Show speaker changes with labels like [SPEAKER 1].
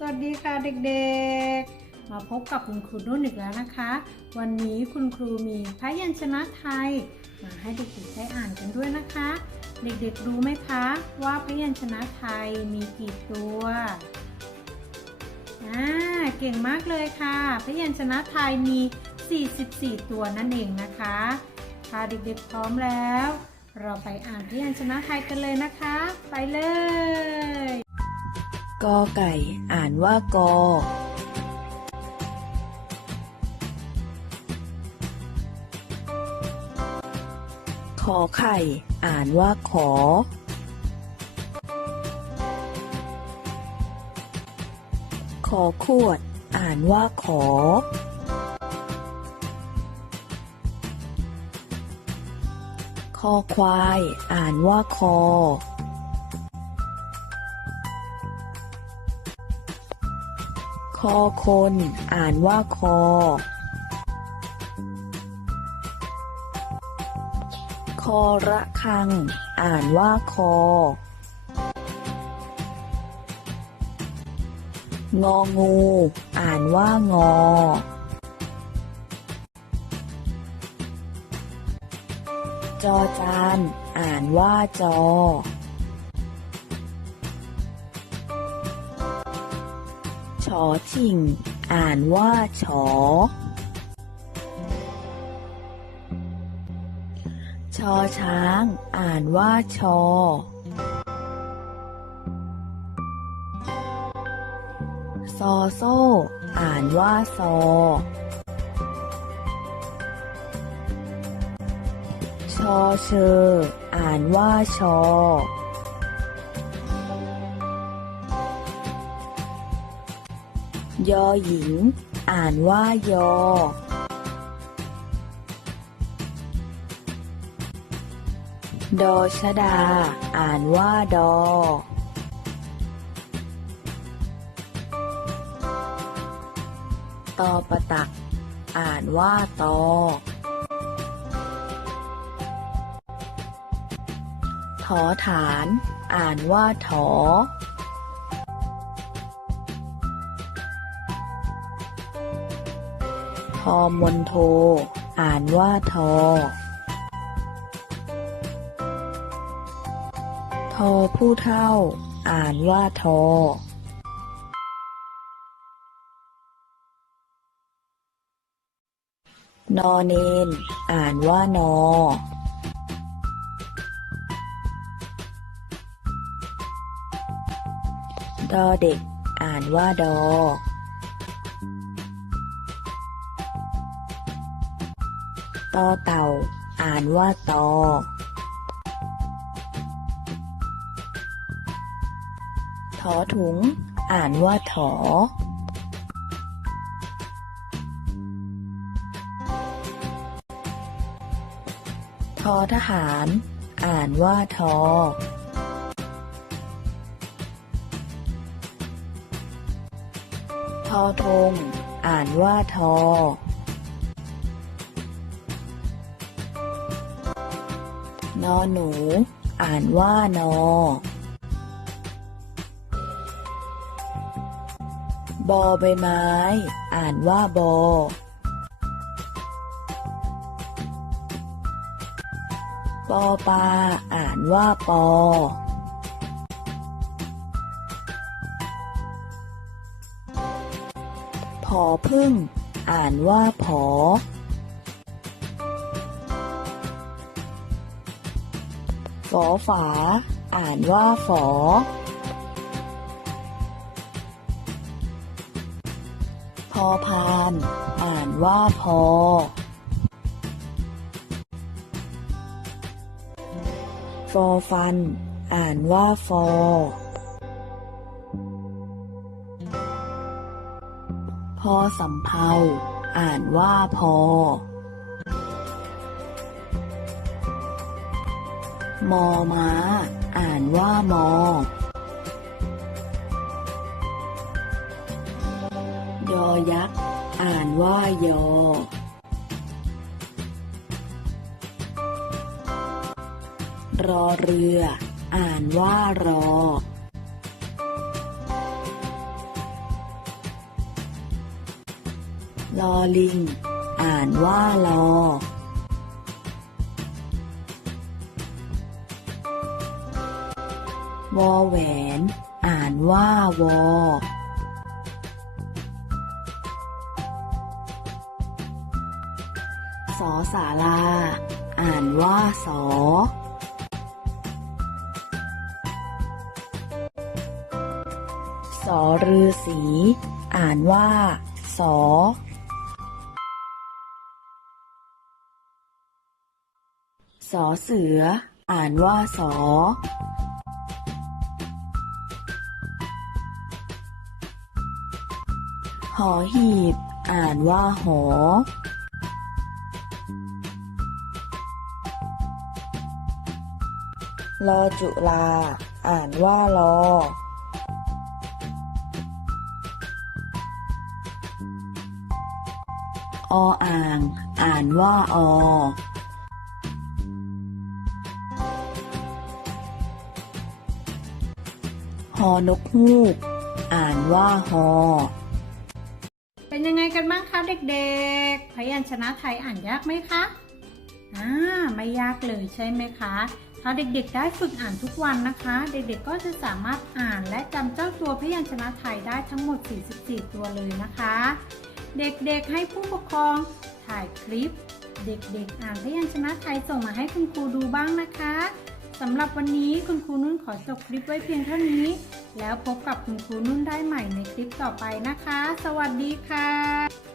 [SPEAKER 1] สวัสดีค่ะเด็กๆ มาพบกับคุณครูนุ่นอีกแล้วนะคะ วันนี้คุณครูมีพยัญชนะไทย มาให้เด็กๆได้อ่านกันด้วยนะคะ เด็กๆรู้ไหมคะว่าพยัญชนะไทยมีกี่ตัวอ่าเก่งมากเลยค่ะ พยัญชนะไทยมี 44 ตัวนั่นเองนะคะถ้าเด็กๆพร้อมแล้ว เราไปอ่านพยัญชนะไทยกันเลยนะคะ ไปเลย
[SPEAKER 2] กอไก่ อ่านว่ากอขอไข่ อ่านว่าขอ ขอขวด อ่านว่าขอ คอควาย อ่านว่าคอ คอคน อ่านว่าคอ คอระคัง อ่านว่าคอ งองู อ่านว่างอ จอจาน อ่านว่าจอ ชอชิง อ่านว่าชอชอช้าง อ่านว่าชอ ซอโซ่ อ่านว่าซอ ชอเชอ อ่านว่าชอ ยอหญิง อ่านว่ายอ ดอชดา อ่านว่าดอ ตอประตัก อ่านว่าตอถอฐาน อ่านว่าถอ ทอมนโท อ่านว่าทอ ทอผู้เท่า อ่านว่าทอนอเนน อ่านว่านอ ดอเด็ก อ่านว่าดอ ตอเต่า อ่านว่าตอถอถุง อ่านว่าถอทอทหาร อ่านว่าทอทอทง อ่านว่าทอ นอหนู อ่านว่านอบอใบไม้ อ่านว่าบอปอปลาอ่านว่าปอ ผอพึ่ง อ่านว่าผอ ฝอฝา อ่านว่าฝอ พอพาน อ่านว่าพอ ฟอฟัน อ่านว่าฟอ พอสำเภาอ่านว่าพอ มอมาอ่านว่ามอยอยักษ์ อ่านว่ายอ รอเรือ อ่านว่ารอ ลอลิง อ่านว่าลอ วอแหวน อ่านว่าวอสอสาลา อ่านว่าสอสอรือสี อ่านว่า สอสอเสือ อ่านว่าสอ หอหีบ อ่านว่าหอ ลอจุลา อ่านว่าลอออ่าง อ่านว่าอหอนกฮูก อ่านว่าฮอ
[SPEAKER 1] เป็นยังไงกันบ้างคะเด็กๆ พยัญชนะไทยอ่านยากไหมคะ อ่า ไม่ยากเลยใช่ไหมคะ ถ้าเด็กๆ ได้ฝึกอ่านทุกวันนะคะ เด็กๆ ก็จะสามารถอ่านและจำเจ้าตัวพยัญชนะไทยได้ทั้งหมด 44 ตัวเลยนะคะ เด็กๆ ให้ผู้ปกครองถ่ายคลิป เด็กๆ อ่านพยัญชนะไทยส่งมาให้คุณครูดูบ้างนะคะสำหรับวันนี้คุณครูนุ่นขอจบคลิปไว้เพียงเท่านี้ แล้วพบกับคุณครูนุ่นได้ใหม่ในคลิปต่อไปนะคะ สวัสดีค่ะ